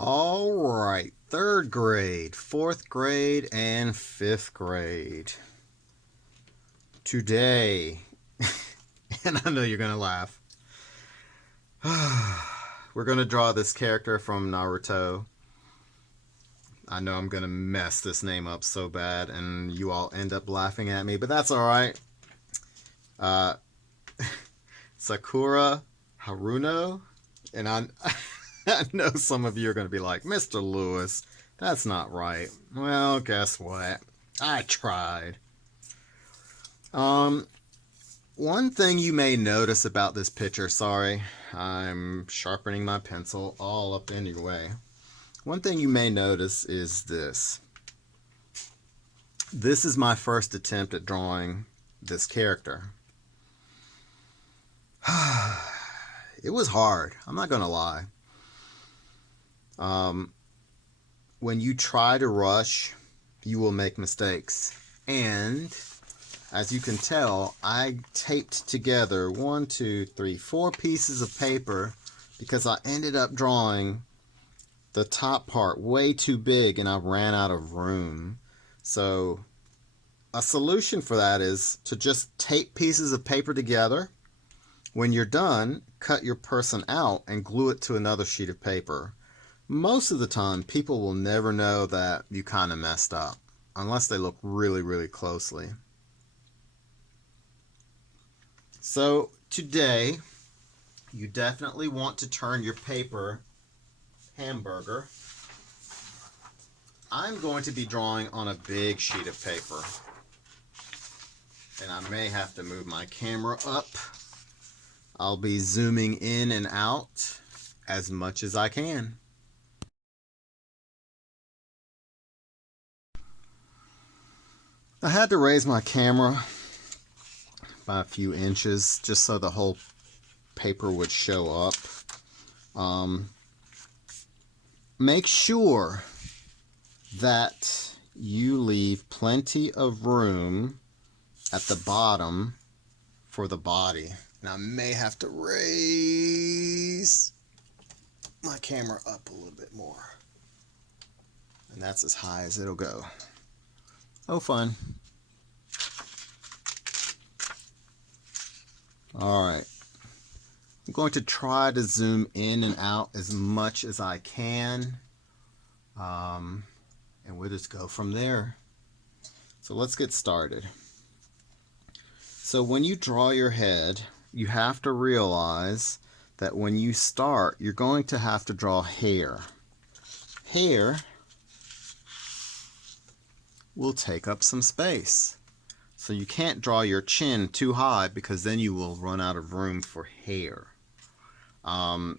All right, third grade, fourth grade, and fifth grade. Today, and I know you're going to laugh, we're going to draw this character from Naruto. I know I'm going to mess this name up so bad, and you all end up laughing at me, but that's all right. Uh, Sakura Haruno, and I know some of you are going to be like, Mr. Lewis, that's not right. Well, guess what? I tried. Um, One thing you may notice about this picture, sorry, I'm sharpening my pencil all up in your way. One thing you may notice is this. This is my first attempt at drawing this character. It was hard, I'm not going to lie. When you try to rush, you will make mistakes. And as you can tell, I taped together 4 pieces of paper because I ended up drawing the top part way too big and I ran out of room. So a solution for that is to just tape pieces of paper together. When you're done, cut your person out and glue it to another sheet of paper. Most of the time, people will never know that you kind of messed up unless they look really, really closely. So today, you definitely want to turn your paper hamburger. I'm going to be drawing on a big sheet of paper. And I may have to move my camera up. I'll be zooming in and out as much as I can. I had to raise my camera by a few inches just so the whole paper would show up. Make sure that you leave plenty of room at the bottom for the body. And I may have to raise my camera up a little bit more. And that's as high as it'll go. Oh, fun. All right. I'm going to try to zoom in and out as much as I can. And we'll just go from there. So let's get started. So when you draw your head, you have to realize that when you start, you're going to have to draw hair. Hair will take up some space. So you can't draw your chin too high because then you will run out of room for hair. You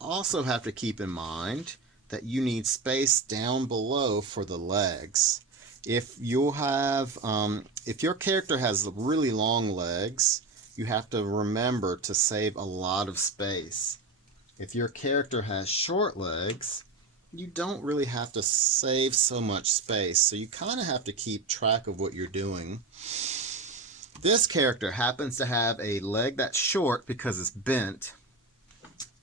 also have to keep in mind that you need space down below for the legs. If your character has really long legs, you have to remember to save a lot of space. If your character has short legs, you don't really have to save so much space, so you kind of have to keep track of what you're doing. This character happens to have a leg that's short because it's bent,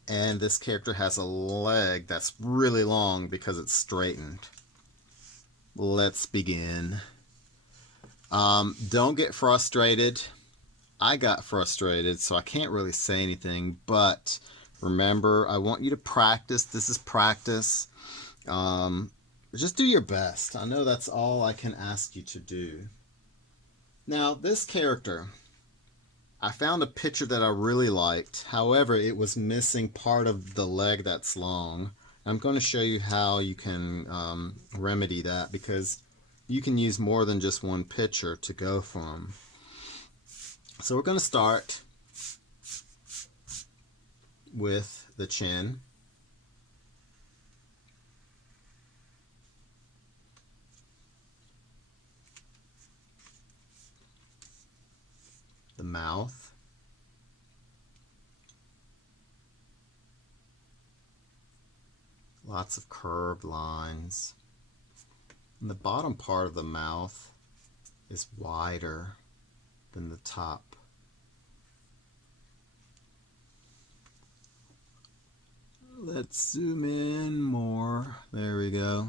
and this character has a leg that's really long because it's straightened. Let's begin. Don't get frustrated. I got frustrated, so I can't really say anything, but remember, I want you to practice. This is practice. Just do your best. I know that's all I can ask you to do. Now, this character, I found a picture that I really liked. However, it was missing part of the leg that's long. I'm going to show you how you can remedy that because you can use more than just one picture to go from. So we're going to start with the chin. The mouth. Lots of curved lines. And the bottom part of the mouth is wider than the top. Let Let's zoom in more. There we go.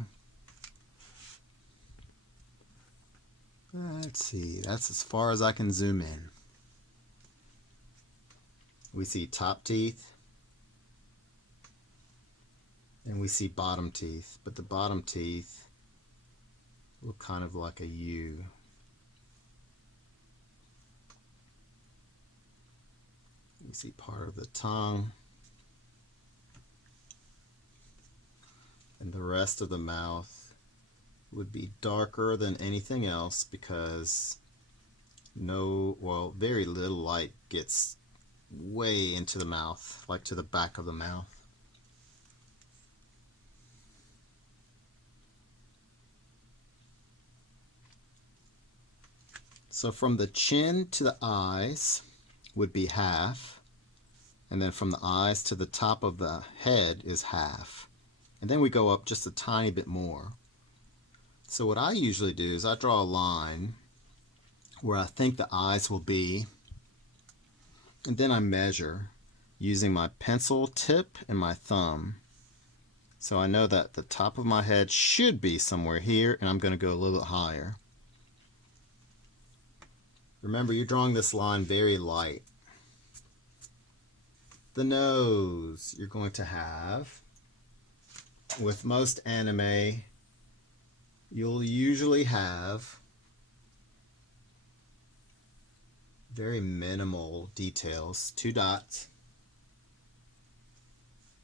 Let's see, that's as far as I can zoom in. We see top teeth and we see bottom teeth, but the bottom teeth look kind of like a U. We see part of the tongue, and the rest of the mouth would be darker than anything else because very little light gets way into the mouth, like to the back of the mouth. So from the chin to the eyes would be half, and then from the eyes to the top of the head is half. And then we go up just a tiny bit more. So what I usually do is I draw a line where I think the eyes will be, and then I measure using my pencil tip and my thumb. So I know that the top of my head should be somewhere here, and I'm going to go a little bit higher. Remember, you're drawing this line very light. The nose, you're going to have, with most anime, you'll usually have very minimal details, 2 dots,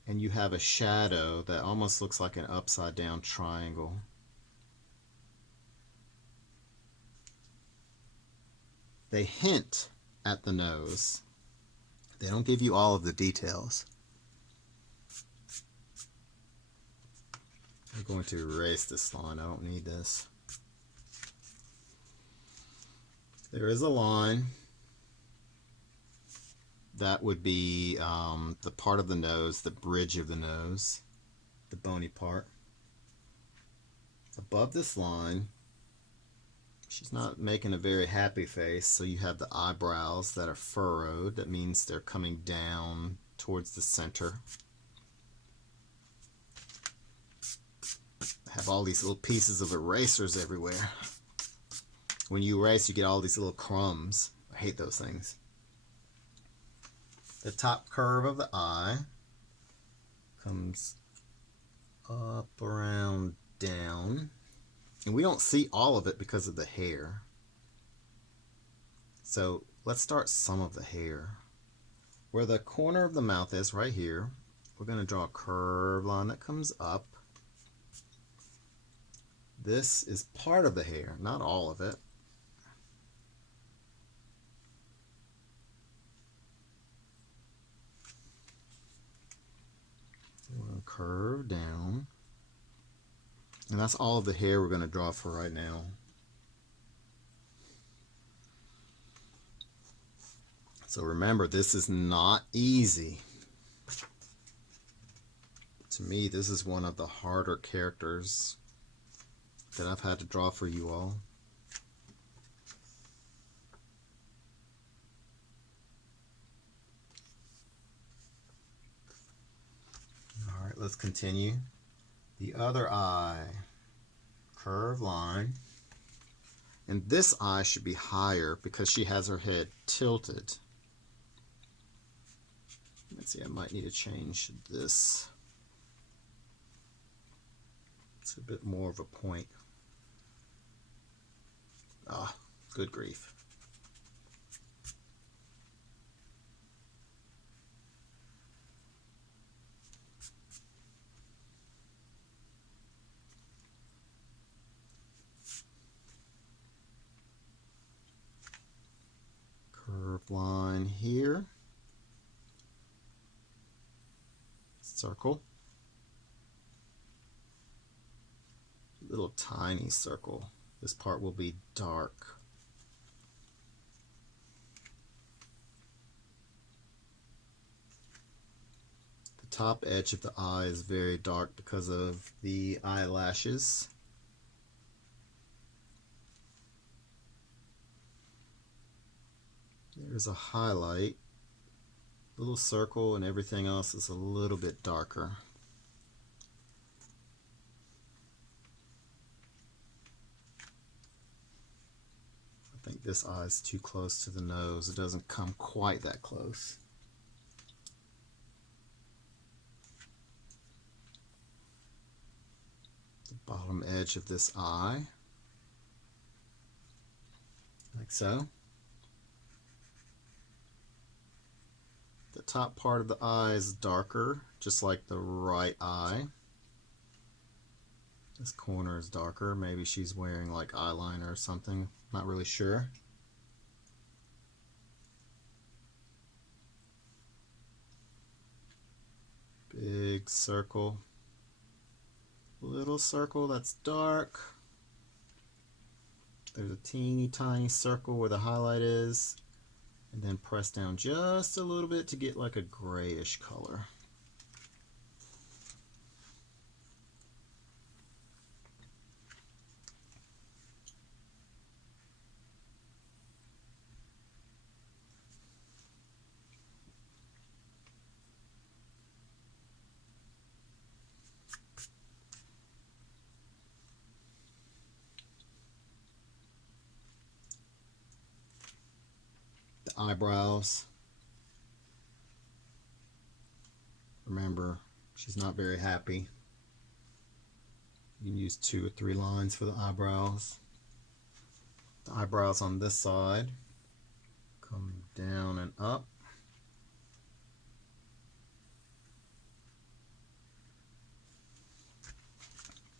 and you have a shadow that almost looks like an upside down triangle. They hint at the nose. They don't give you all of the details. I'm going to erase this line. I don't need this. There is a line that would be the part of the nose, the bridge of the nose, the bony part. Above this line, she's not making a very happy face, so you have the eyebrows that are furrowed. That means they're coming down towards the center. I have all these little pieces of erasers everywhere. When you erase, you get all these little crumbs. I hate those things. The top curve of the eye comes up, around, down. And we don't see all of it because of the hair. So let's start some of the hair. Where the corner of the mouth is, right here, we're going to draw a curved line that comes up. This is part of the hair, not all of it. We're going to curve down. And that's all of the hair we're going to draw for right now. So remember, this is not easy. To me, this is one of the harder characters that I've had to draw for you all. All right, let's continue. The other eye, curved line. And this eye should be higher because she has her head tilted. Let's see, I might need to change this. It's a bit more of a point. Ah, good grief. Curved line here. Circle. Little tiny circle. This part will be dark. The top edge of the eye is very dark because of the eyelashes. There's a highlight, little circle, and everything else is a little bit darker. this eye is too close to the nose. It doesn't come quite that close. The bottom edge of this eye, like so. The top part of the eye is darker, just like the right eye. This corner is darker. Maybe she's wearing like eyeliner or something. Not really sure. Big circle. Little circle that's dark. There's a teeny tiny circle where the highlight is. And then press down just a little bit to get like a grayish color. The eyebrows. Remember, she's not very happy. You can use 2 or 3 lines for the eyebrows. The eyebrows on this side come down and up.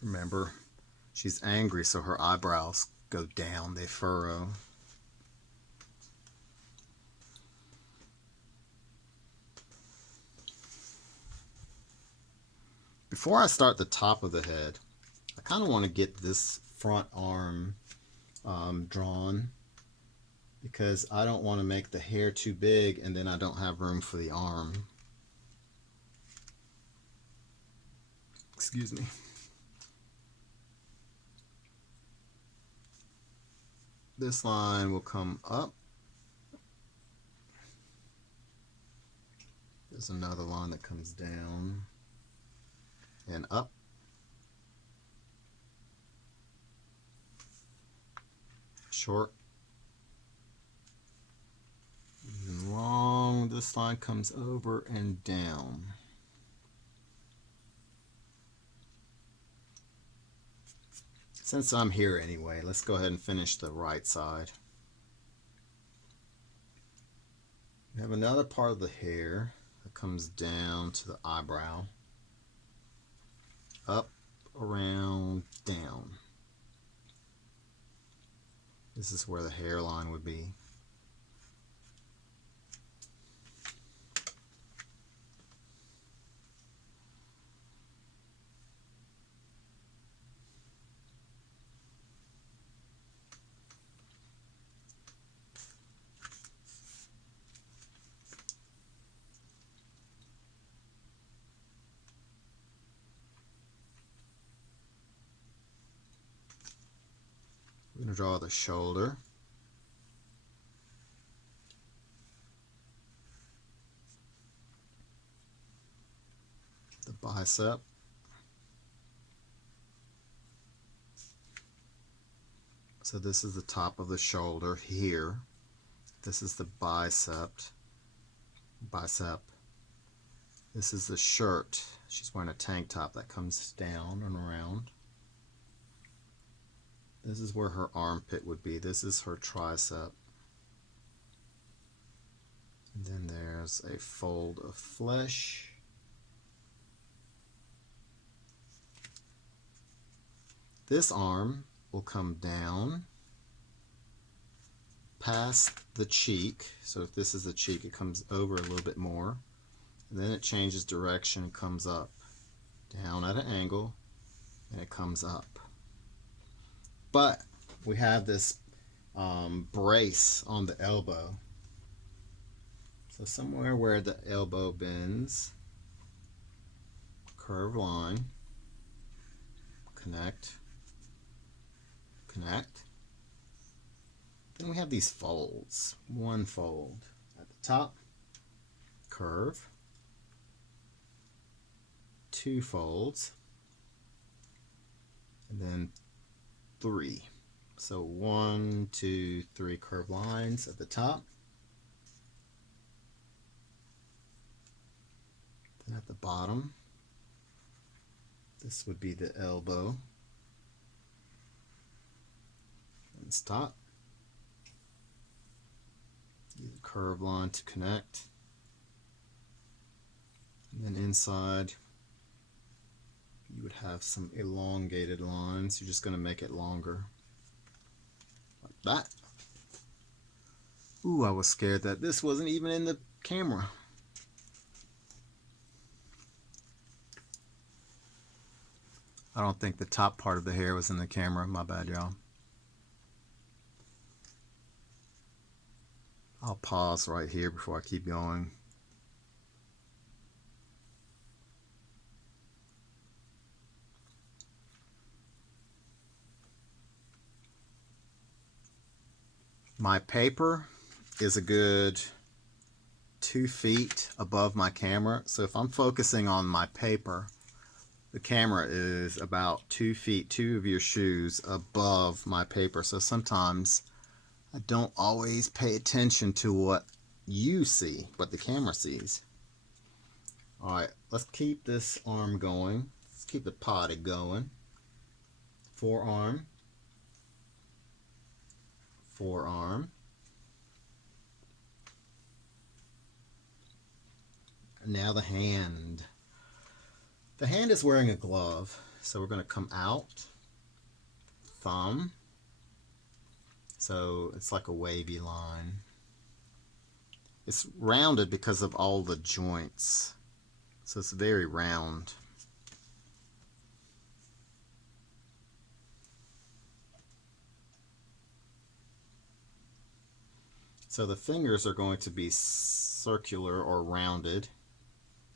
Remember, she's angry, so her eyebrows go down, they furrow. Before I start the top of the head, I kind of want to get this front arm drawn, because I don't want to make the hair too big and then I don't have room for the arm. Excuse me. This line will come up. There's another line that comes down and up. Short and long. This line comes over and down. Since I'm here anyway, let's go ahead and finish the right side. We have another part of the hair that comes down to the eyebrow. Up, around, down. This is where the hairline would be. We're going to draw the shoulder. The bicep. So this is the top of the shoulder here. This is the bicep. This is the shirt. She's wearing a tank top that comes down and around. This is where her armpit would be. This is her tricep. And then there's a fold of flesh. This arm will come down past the cheek. So if this is the cheek, it comes over a little bit more. And then it changes direction and comes up. Down at an angle, and it comes up. But we have this brace on the elbow. So somewhere where the elbow bends, curved line, connect, connect. Then we have these folds. One fold at the top, curve, 2 folds, and then 3. So 1, 2, 3 curved lines at the top. Then at the bottom, this would be the elbow. And stop. Use a curved line to connect. And then inside, you would have some elongated lines. You're just going to make it longer. Like that. Ooh, I was scared that this wasn't even in the camera. I don't think the top part of the hair was in the camera. My bad, y'all. I'll pause right here before I keep going. My paper is a good 2 feet above my camera. So if I'm focusing on my paper, the camera is about 2 feet, 2 of your shoes above my paper. So sometimes I don't always pay attention to what you see, what the camera sees. All right, let's keep this arm going. Let's keep the potty going. Forearm. Forearm. And now the hand. The hand is wearing a glove, so we're going to come out. Thumb. So it's like a wavy line. It's rounded because of all the joints. So it's very round. So the fingers are going to be circular or rounded.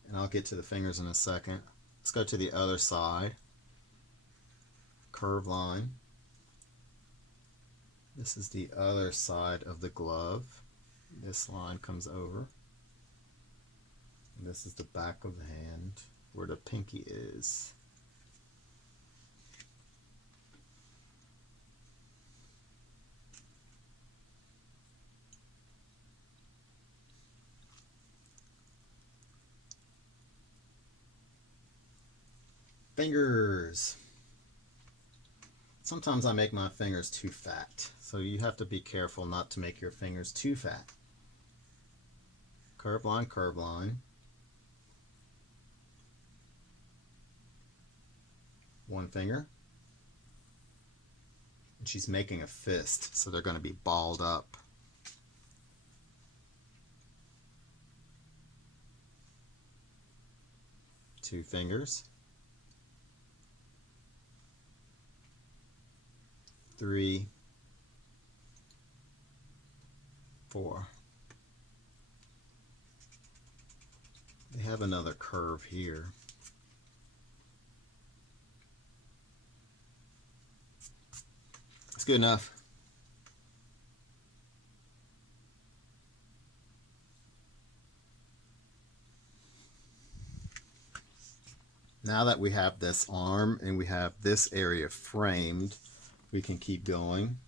And I'll get to the fingers in a second. Let's go to the other side. Curved line. This is the other side of the glove. This line comes over. And this is the back of the hand where the pinky is. Fingers. Sometimes I make my fingers too fat, so you have to be careful not to make your fingers too fat. Curved line, curved line. One finger. And she's making a fist, so they're going to be balled up. Two fingers. 3, 4. They have another curve here. That's good enough. Now that we have this arm and we have this area framed, we can keep going.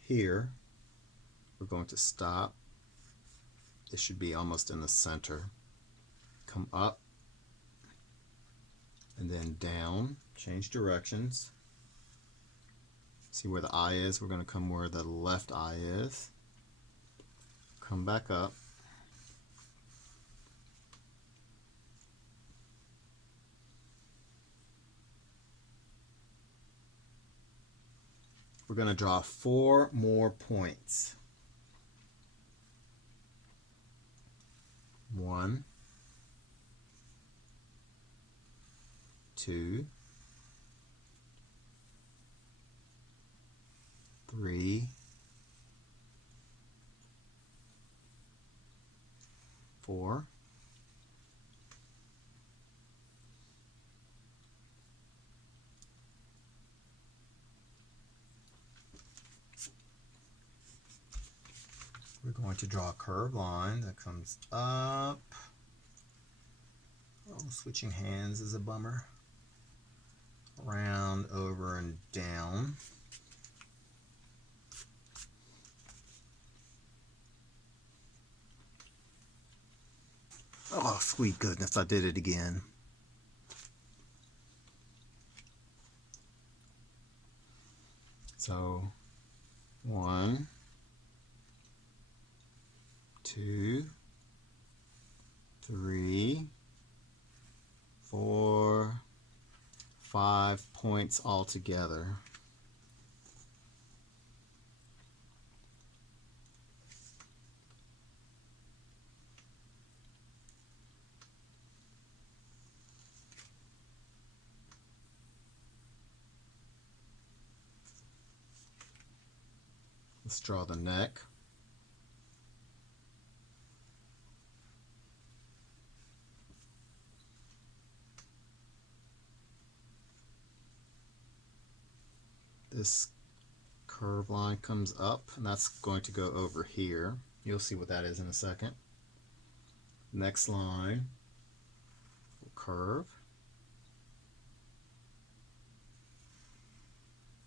Here, we're going to stop. It should be almost in the center. Come up and then down. Change directions. See where the eye is? We're going to come where the left eye is. Come back up. We're going to draw 4 more points. 1, 2, 3, 4, 5. going to draw a curved line that comes up. Oh, switching hands is a bummer. Around, over, and down. Oh, sweet goodness, I did it again. So, 1, 2, 3, 4, 5 points altogether. Let's draw the neck. This curved line comes up, and that's going to go over here. You'll see what that is in a second. Next line will curve,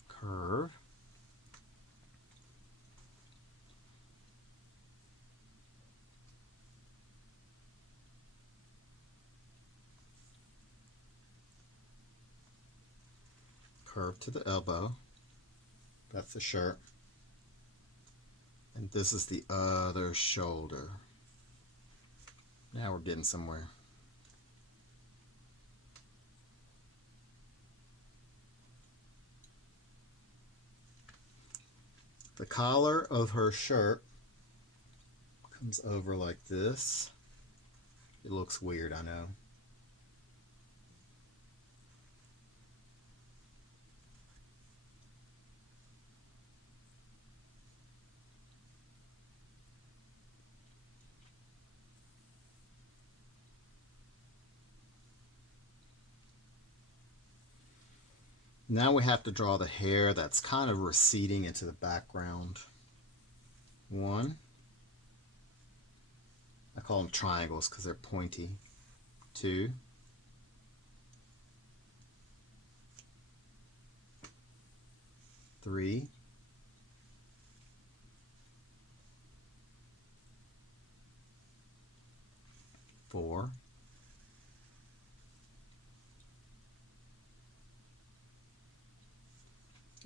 curve, curve to the elbow. That's the shirt. And this is the other shoulder. Now we're getting somewhere. The collar of her shirt comes over like this. It looks weird, I know. Now we have to draw the hair that's kind of receding into the background. 1. I call them triangles because they're pointy. 2. 3. 4.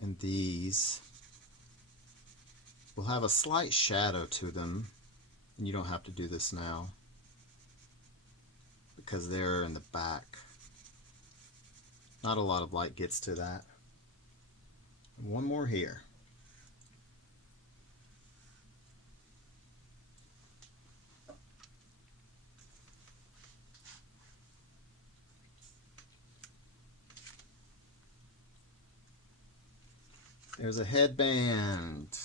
And these will have a slight shadow to them, and you don't have to do this now because they're in the back. Not a lot of light gets to that. And one more here. There's a headband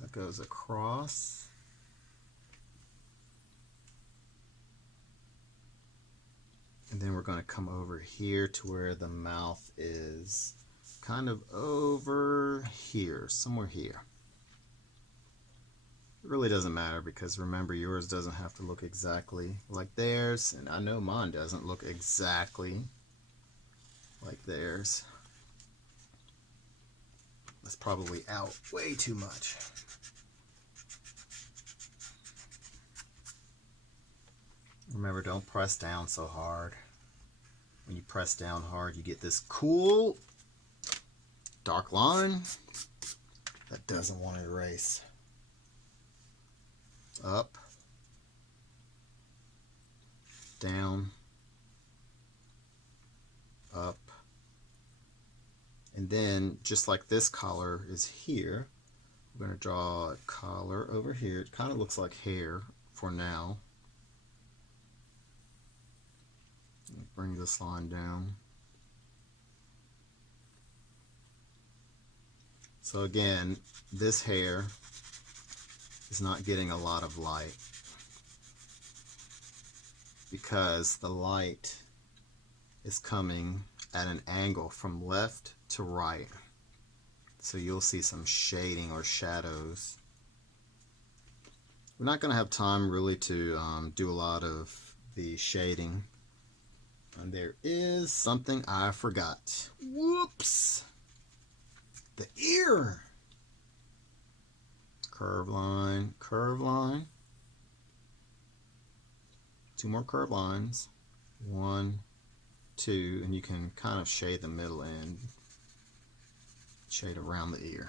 that goes across. And then we're going to come over here to where the mouth is. Kind of over here, somewhere here. It really doesn't matter because remember, yours doesn't have to look exactly like theirs, and I know mine doesn't look exactly like theirs. That's probably out way too much. Remember, don't press down so hard. When you press down hard, you get this cool dark line that doesn't want to erase. Up, down, up, and then just like this collar is here, we're going to draw a collar over here. It kind of looks like hair for now. Bring this line down. So again, this hair is not getting a lot of light because the light is coming at an angle from left to right. So you'll see some shading or shadows We're not going to have time really to do a lot of the shading. And there is something I forgot. Whoops! The ear! Curve line, curve line. 2 more curve lines. 1, 2, and you can kind of shade the middle end. Shade around the ear.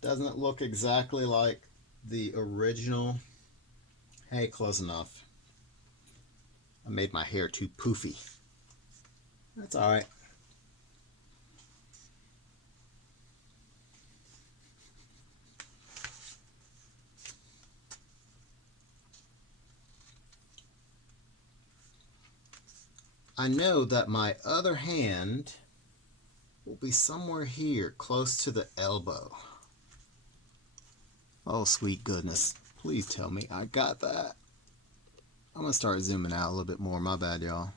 Doesn't it look exactly like the original? Hey, close enough. I made my hair too poofy. That's alright. I know that my other hand will be somewhere here, close to the elbow. Oh, sweet goodness. Please tell me I got that. I'm going to start zooming out a little bit more. My bad, y'all.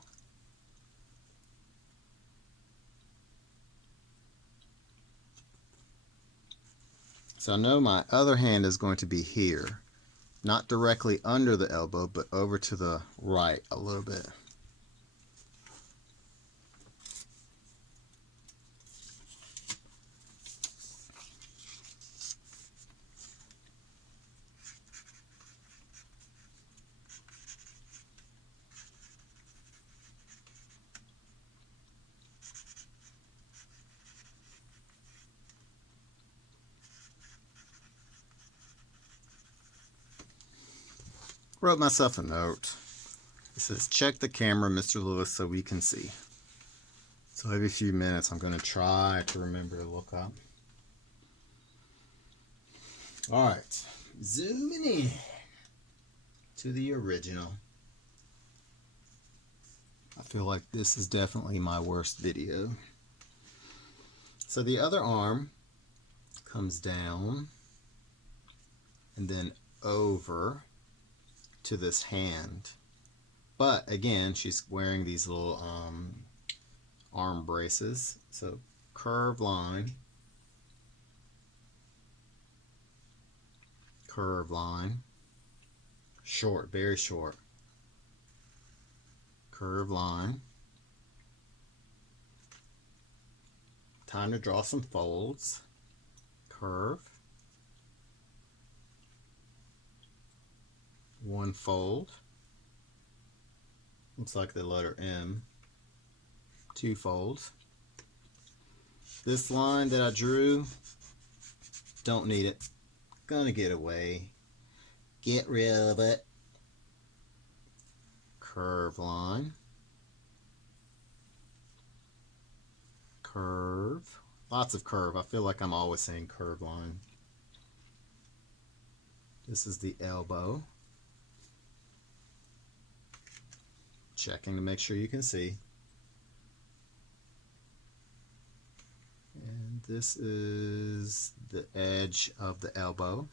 So I know my other hand is going to be here. Not directly under the elbow, but over to the right a little bit. Wrote myself a note. It says, check the camera, Mr. Lewis, so we can see. So every few minutes I'm going to try to remember to look up. Alright, zooming in to the original. I feel like this is definitely my worst video. So the other arm comes down and then over to this hand. But again, she's wearing these little arm braces. So curve line, curve line, short, very short, curve line. Time to draw some folds. Curve, 1 fold, looks like the letter M, 2 folds. This line that I drew, don't need it, gonna get away, get rid of it. Curve line, curve, lots of curve. I feel like I'm always saying curve line. This is the elbow. Checking to make sure you can see. And this is the edge of the elbow.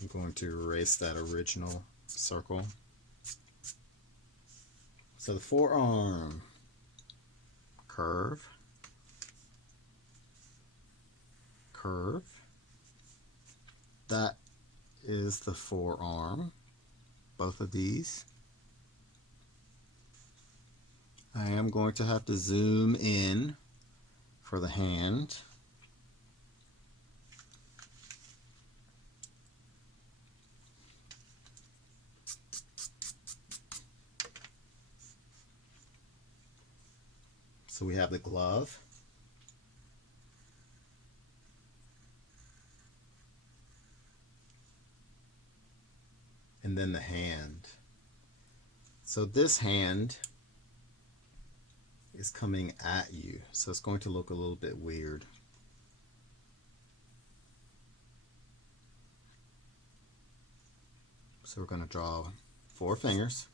I'm going to erase that original circle. So the forearm, curve, curve. That is the forearm, both of these. I am going to have to zoom in for the hand. So we have the glove. And then the hand. So this hand is coming at you, so it's going to look a little bit weird. So we're going to draw 4 fingers,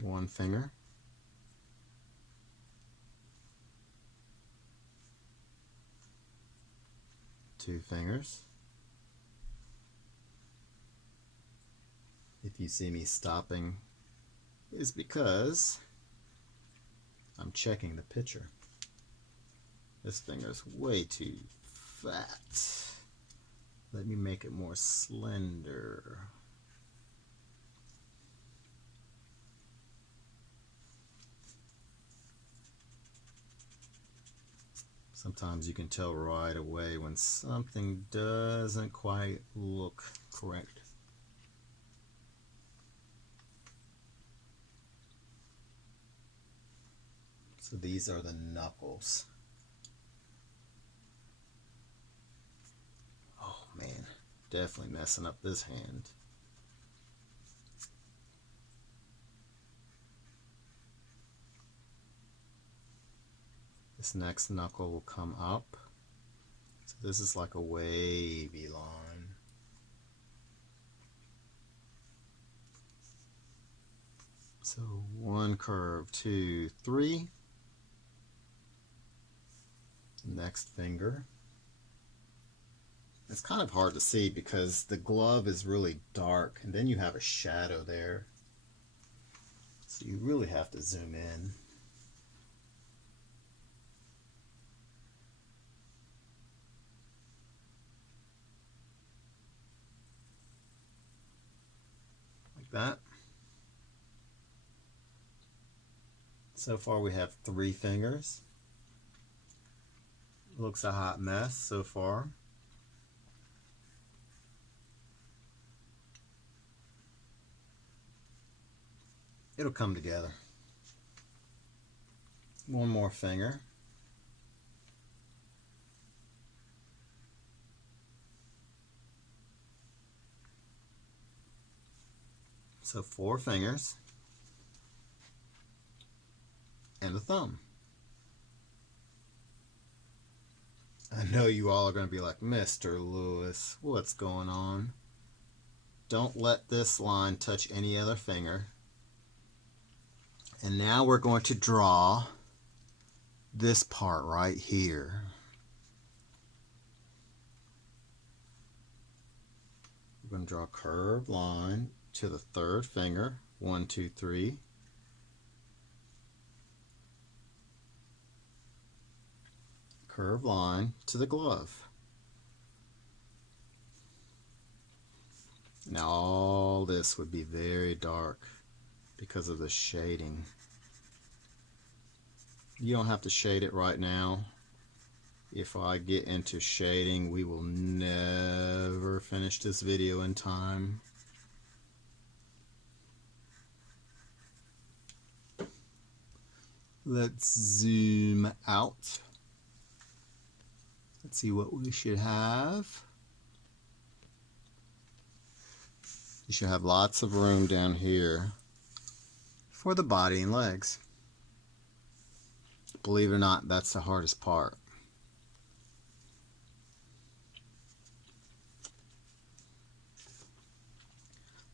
1 finger, 2 fingers. If you see me stopping, it's because I'm checking the picture. This finger is way too fat. Let me make it more slender. Sometimes you can tell right away when something doesn't quite look correct. So these are the knuckles. Oh man, definitely messing up this hand. This next knuckle will come up. So this is like a wavy line. So 1 curve, 2, 3. Next finger. It's kind of hard to see because the glove is really dark and then you have a shadow there. So you really have to zoom in. Like that. So far we have 3 fingers. Looks a hot mess so far. It'll come together. 1 more finger. So 4 fingers. And a thumb. I know you all are going to be like, Mr. Lewis, what's going on? Don't let this line touch any other finger. And now we're going to draw this part right here. We're going to draw a curved line to the 3rd finger. 1, 2, 3. Curved line to the glove. Now all this would be very dark because of the shading. You don't have to shade it right now. If I get into shading, we will never finish this video in time. Let's zoom out. Let's see what we should have. You should have lots of room down here for the body and legs. Believe it or not, that's the hardest part.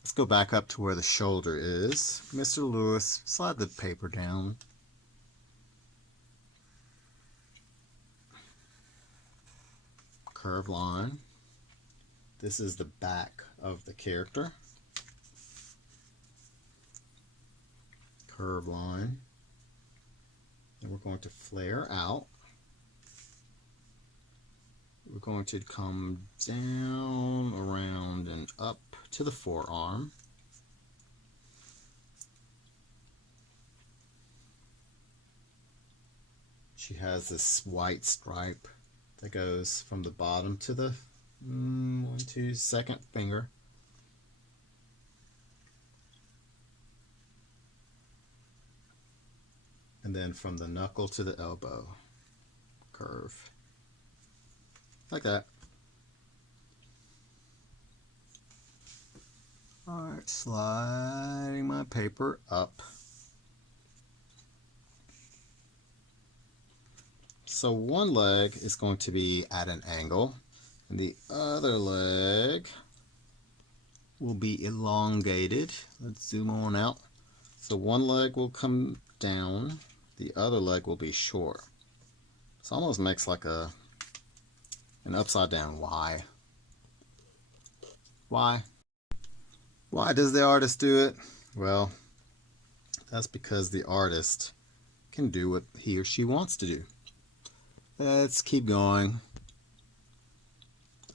Let's go back up to where the shoulder is. Mr. Lewis, slide the paper down. Curved line. This is the back of the character. Curved line. And we're going to flare out. We're going to come down, around, and up to the forearm. She has this white stripe that goes from the bottom to the 2nd finger. And then from the knuckle to the elbow. Curve. Like that. Alright, sliding my paper up. So one leg is going to be at an angle, and the other leg will be elongated. Let's zoom on out. So one leg will come down, the other leg will be short. This almost makes like and upside down. Why? Why? Why does the artist do it? Well, that's because the artist can do what he or she wants to do. Let's keep going.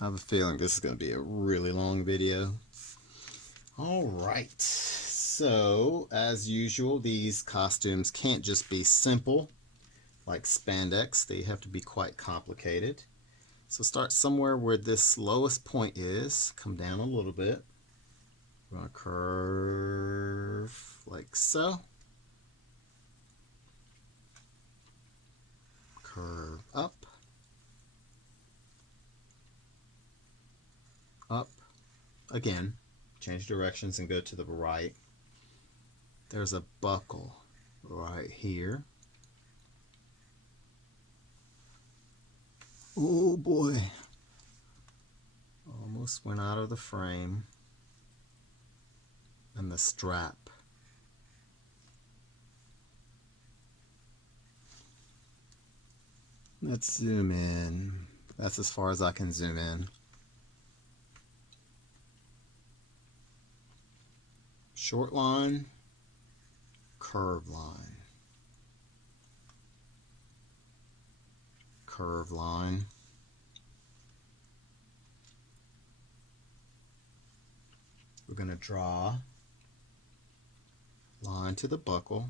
I have a feeling this is going to be a really long video. All right. So, as usual, these costumes can't just be simple like spandex. They have to be quite complicated. So start somewhere where this lowest point is. Come down a little bit. We're going to curve like so. Curve up. Up. Again, change directions and go to the right. There's a buckle right here. Oh boy. Almost went out of the frame. And the strap. Let's zoom in. That's as far as I can zoom in. Short line, curve line, curve line. We're going to draw line to the buckle.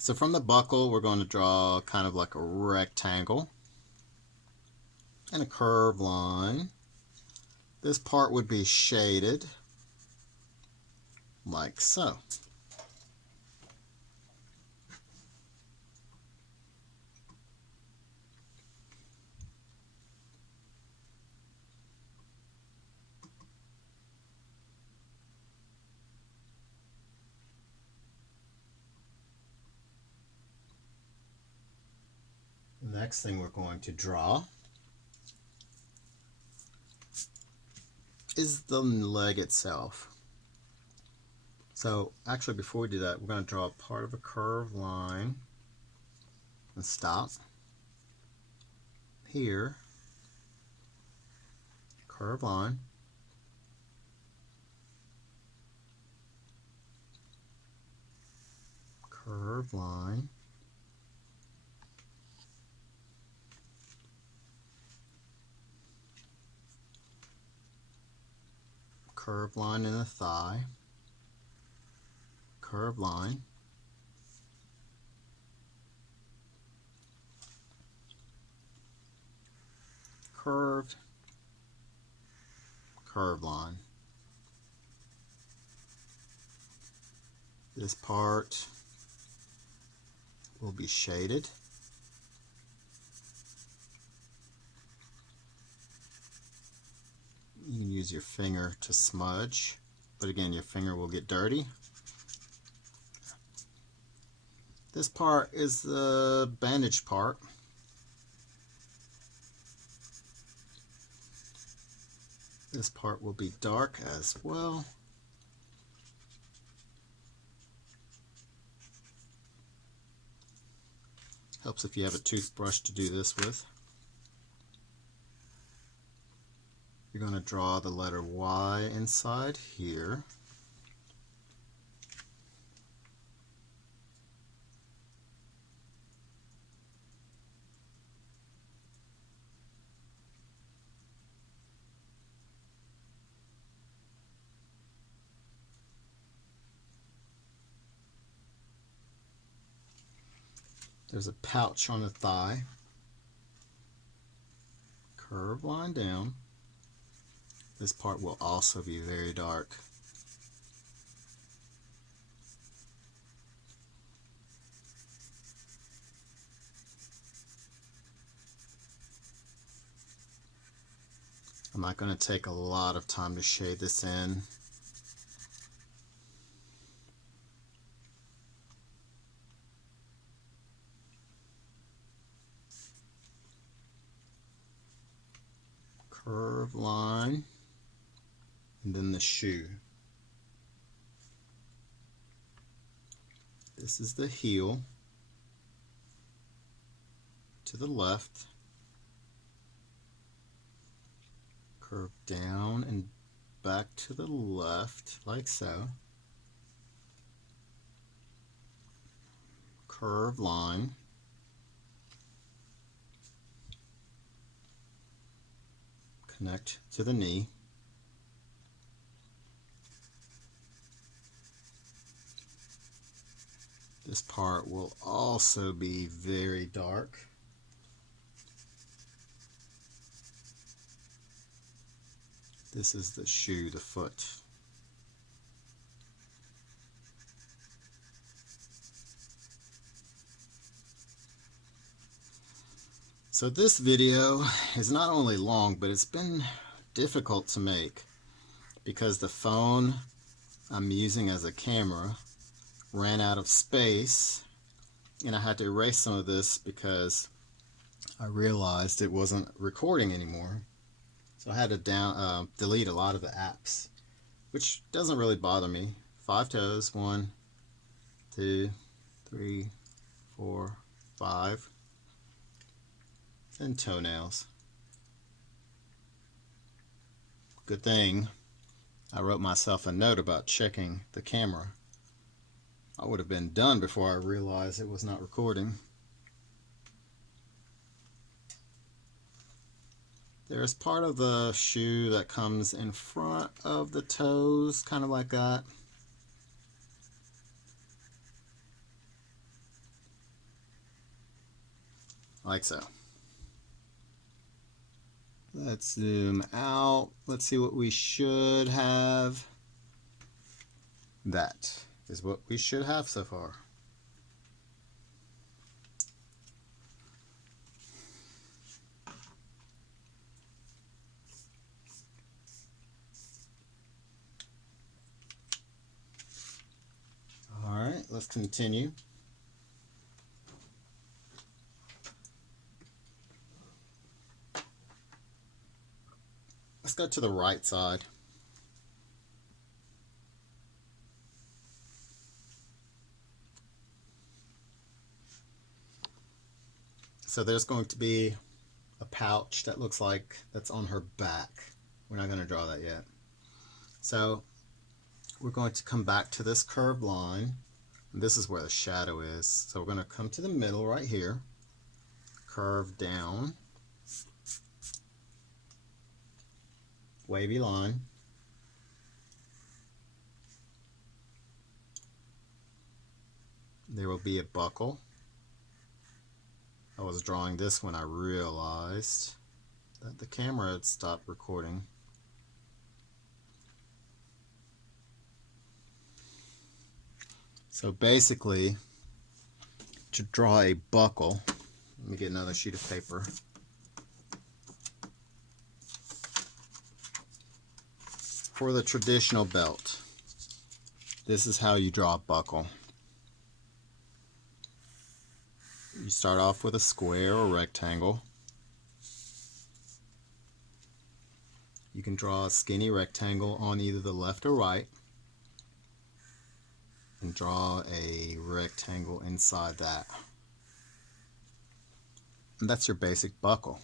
So from the buckle, we're going to draw kind of like a rectangle and a curved line. This part would be shaded like so. The next thing we're going to draw is the leg itself. So actually before we do that, we're going to draw a part of a curved line and stop. Here, curved line. Curved line. Curved line in the thigh. Curved line. Curved. Curved line. This part will be shaded. You can use your finger to smudge, but again, your finger will get dirty. This part is the bandage part. This part will be dark as well. Helps if you have a toothbrush to do this with. You're going to draw the letter Y inside here. There's a pouch on the thigh. Curved line down. This part will also be very dark. I'm not going to take a lot of time to shade this in. Curved line, and then the shoe. This is the heel to the left. Curve down and back to the left, like so. Curved line. Connect to the knee. This part will also be very dark. This is the shoe, the foot. So this video is not only long, but it's been difficult to make because the phone I'm using as a camera ran out of space, and I had to erase some of this because I realized it wasn't recording anymore. So I had to delete a lot of the apps, which doesn't really bother me. 5 toes, 1, 2, 3, 4, 5, and toenails. Good thing I wrote myself a note about checking the camera. I would have been done before I realized it was not recording. There's part of the shoe that comes in front of the toes, kind of like that. Like so. Let's zoom out. Let's see what we should have. That is what we should have so far. All right, let's continue. Let's go to the right side. So there's going to be a pouch that looks like that's on her back. We're not going to draw that yet. So we're going to come back to this curved line. And this is where the shadow is. So we're going to come to the middle right here, curve down, wavy line. There will be a buckle. I was drawing this when I realized that the camera had stopped recording. So basically, to draw a buckle, let me get another sheet of paper. For the traditional belt, this is how you draw a buckle. You start off with a square or rectangle. You can draw a skinny rectangle on either the left or right, and draw a rectangle inside that. And that's your basic buckle.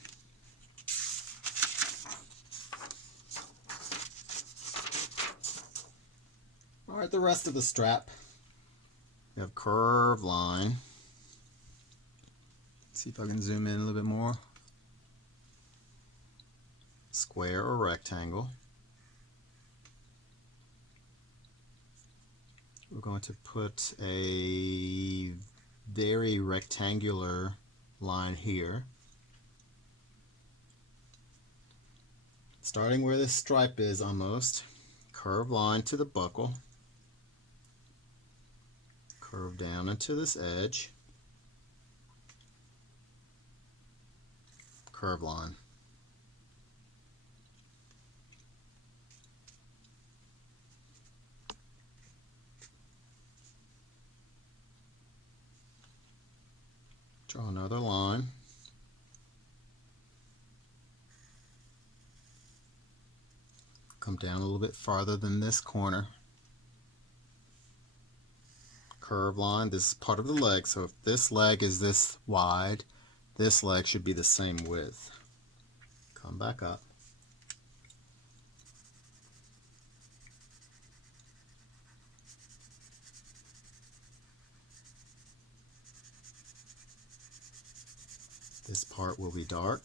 Alright, the rest of the strap, you have curved line. See if I can zoom in a little bit more. Square or rectangle. We're going to put a very rectangular line here. Starting where this stripe is almost. Curved line to the buckle. Curve down into this edge. Curve line. Draw another line. Come down a little bit farther than this corner. Curve line. This is part of the leg, so if this leg is this wide, this leg should be the same width. Come back up. This part will be dark.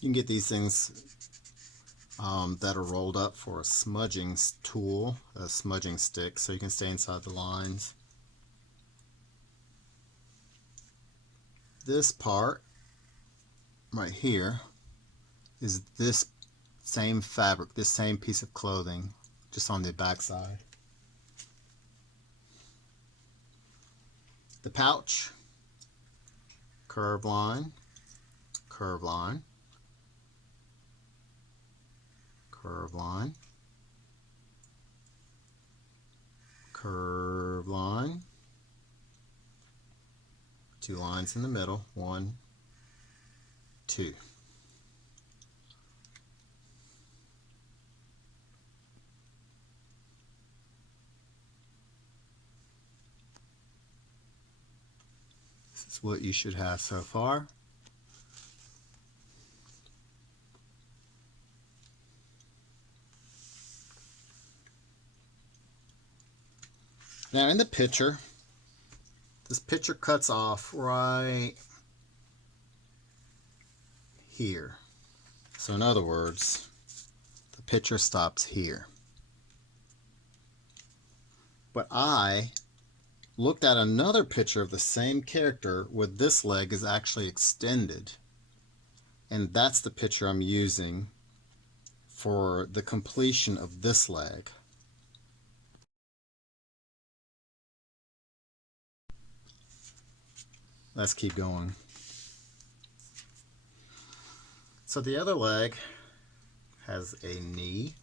You can get these things that are rolled up for a smudging tool, a smudging stick, so you can stay inside the lines. This part right here is this same fabric, this same piece of clothing, just on the back side. The pouch, curve line, curve line, curve line, curve line, two lines in the middle, 1, 2. This is what you should have so far. Now in the picture, this picture cuts off right here. So in other words, the picture stops here. But I looked at another picture of the same character where this leg is actually extended. And that's the picture I'm using for the completion of this leg. Let's keep going. So the other leg has a knee.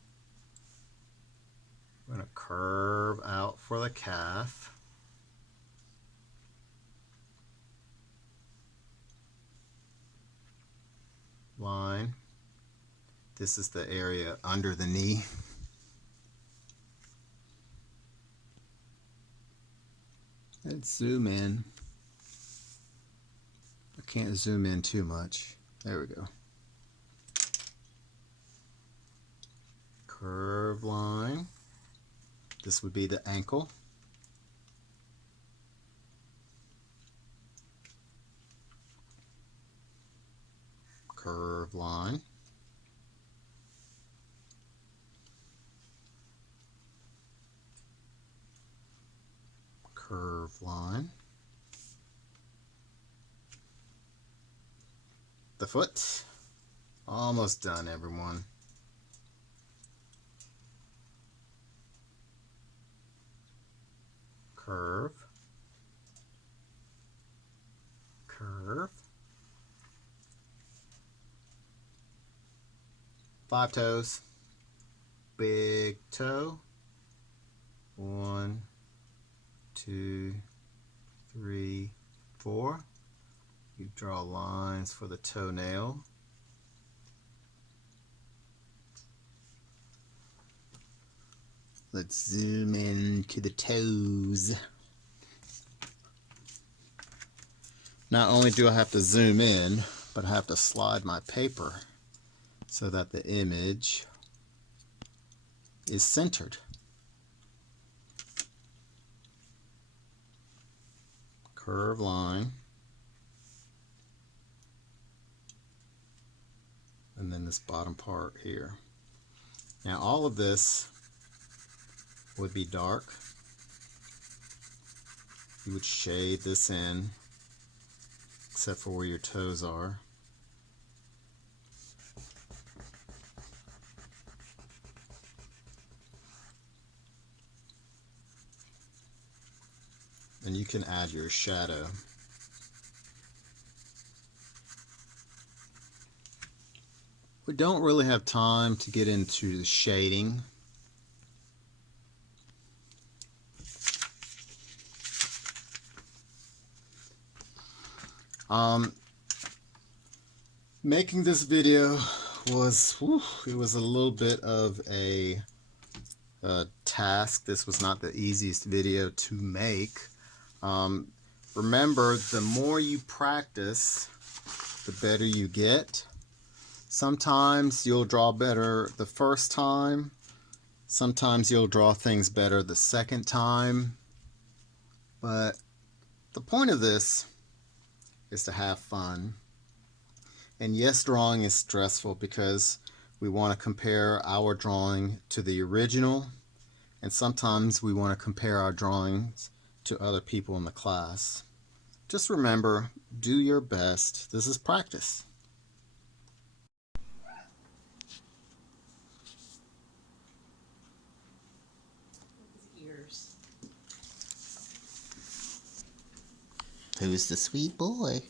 We're going to curve out for the calf. Line. This is the area under the knee. Let's zoom in. I can't zoom in too much. There we go. Curve line. This would be the ankle. Curve line. Curve line. The foot. Almost done, everyone. Curve. Curve. 5 toes. Big toe. 1, 2, 3, 4. You draw lines for the toenail. Let's zoom in to the toes. Not only do I have to zoom in, but I have to slide my paper so that the image is centered. Curve line. And then this bottom part here. Now all of this would be dark. You would shade this in, except for where your toes are. And you can add your shadow. We don't really have time to get into the shading Making this video was, it was a little bit of a task. This was not the easiest video to make. Remember, the more you practice, the better you get. Sometimes you'll draw better the first time. Sometimes you'll draw things better the second time. But the point of this is to have fun. And yes, drawing is stressful because we want to compare our drawing to the original, and sometimes we want to compare our drawings to other people in the class. Just remember, do your best. This is practice. Who's the sweet boy?